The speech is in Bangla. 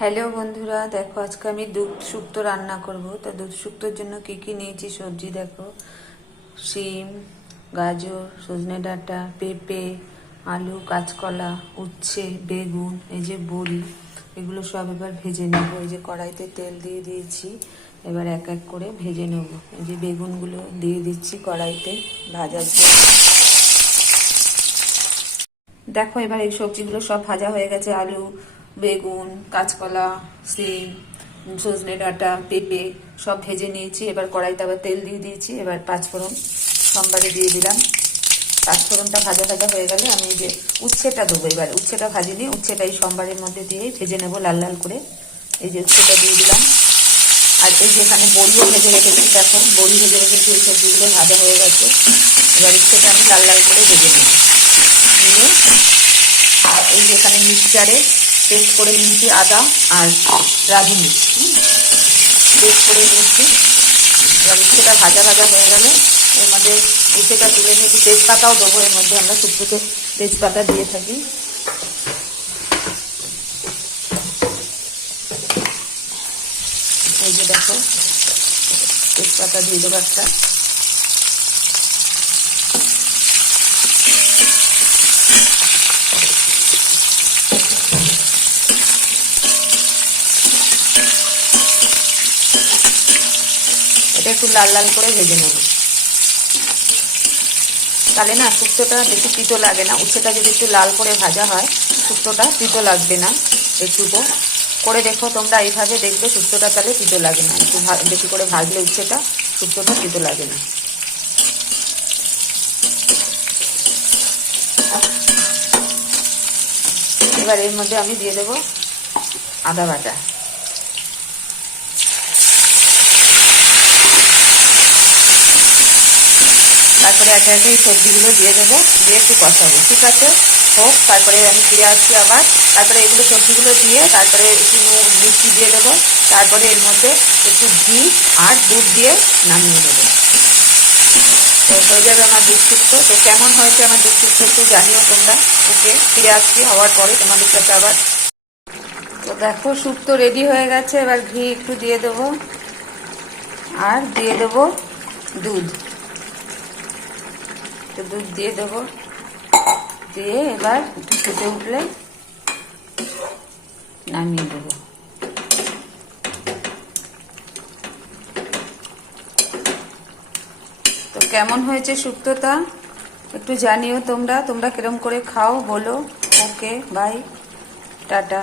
হ্যালো বন্ধুরা, দেখো আজকে আমি দুধ শুক্তো রান্না করব। তা দুধ শুক্তোর জন্য কি কি নিয়েছি? সবজি দেখো। শিম, গাজর, সজনে ডাঁটা, পেঁপে, আলু, কাঁচকলা, উচ্ছে, বেগুন, এই যে বড়ি, এগুলো সব এবার ভেজে নেব। এই যে কড়াইতে তেল দিয়ে দিয়েছি, এবার এক এক করে ভেজে নেব। এই যে বেগুনগুলো দিয়ে দিচ্ছি কড়াইতে ভাজার জন্য। দেখো এবার এই সবজিগুলো সব ভাজা হয়ে গেছে, আলু বেগুন, কাঁচকলা, সিম, সজনে ডাঁটা, পেঁপে সব ভেজে নিয়েছি। এবার কড়াইতে আবার তেল দিয়ে দিয়েছি। এবার পাঁচফোড়ন সোমবারে দিয়ে দিলাম। পাঁচফোড়নটা ভাজা ভাজা হয়ে গেলে আমি যে উচ্ছেটা দেবো এবার। উচ্ছেটা ভাজিনি উচ্ছেটা এই সোমবারের মধ্যে দিয়ে ভেজে নেব লাল লাল করে। এই যে উচ্ছেটা দিয়ে দিলাম। আর এই যে এখানে বড়িও ভেজে রেখেছি, দেখো বড়ি ভেজে রেখেছি, এই সবজিগুলো ভাজা হয়ে গেছে। এবার উচ্ছেটা আমি লাল লাল করে ভেজে নেব। নিয়ে আর এই যে এখানে মিক্সচারে পেস্ট করে নিয়েছি আদা আর রাঁধুনি। পেস্ট করে নিয়েছি। এবার ভাজা ভাজা হয়ে গেলে। এর মধ্যে উচ্ছেটা তুলে নিয়েছি। তেজপাতাও দেবো। এর মধ্যে আমরা শুক্তোতে তেজপাতা দিয়ে থাকি। এই যে দেখো, তেজপাতা দিয়ে দেবো একটা। এটা একটু লাল লাল করে ভেজে নেব। তাহলে না শুক্তোটা বেশি তিতো লাগে না। উচ্ছেটা যদি একটু লাল করে ভাজা হয়, শুক্তোটা তিতো লাগবে না। একটুকু করে দেখো তোমরা এইভাবে দেখবে শুক্তোটা তাহলে তিতো লাগে না। একটু বেশি করে ভাজলে উচ্ছেটা শুক্তোটা তিতো লাগে না। এবার এর মধ্যে আমি দিয়ে দেবো আদা বাটা। তারপরে একে একে এই সবজিগুলো দিয়ে দেবো, দিয়ে একটু কষাবো, ঠিক আছে? হোক, তারপরে আমি ফিরে আসছি আবার। তারপরে এগুলো সবজিগুলো দিয়ে তারপরে একটু নুন মিষ্টি দিয়ে দেবো। তারপরে এর মধ্যে একটু ঘি আর দুধ দিয়ে নামিয়ে দেবো। তো হয়ে যাবে আমার দুধ শুক্তো তো কেমন হয়েছে আমার দুধ শুক্তো একটু জানিও তোমরা। ওকে, ফিরে আসছি হওয়ার পরে তোমাদের সাথে আবার। তো দেখো শুক্তো রেডি হয়ে গেছে। এবার ঘি একটু দিয়ে দেবো। আর দিয়ে দেবো দুধ। একটু দুধ দিয়ে দেবো। দিয়ে এবার একটু ফুটে উঠলে নামিয়ে দেবো। তো কেমন হয়েছে শুক্তোটা একটু জানিও তোমরা। তোমরা কিরম করে খাও বলো। Okay, bye. টাটা।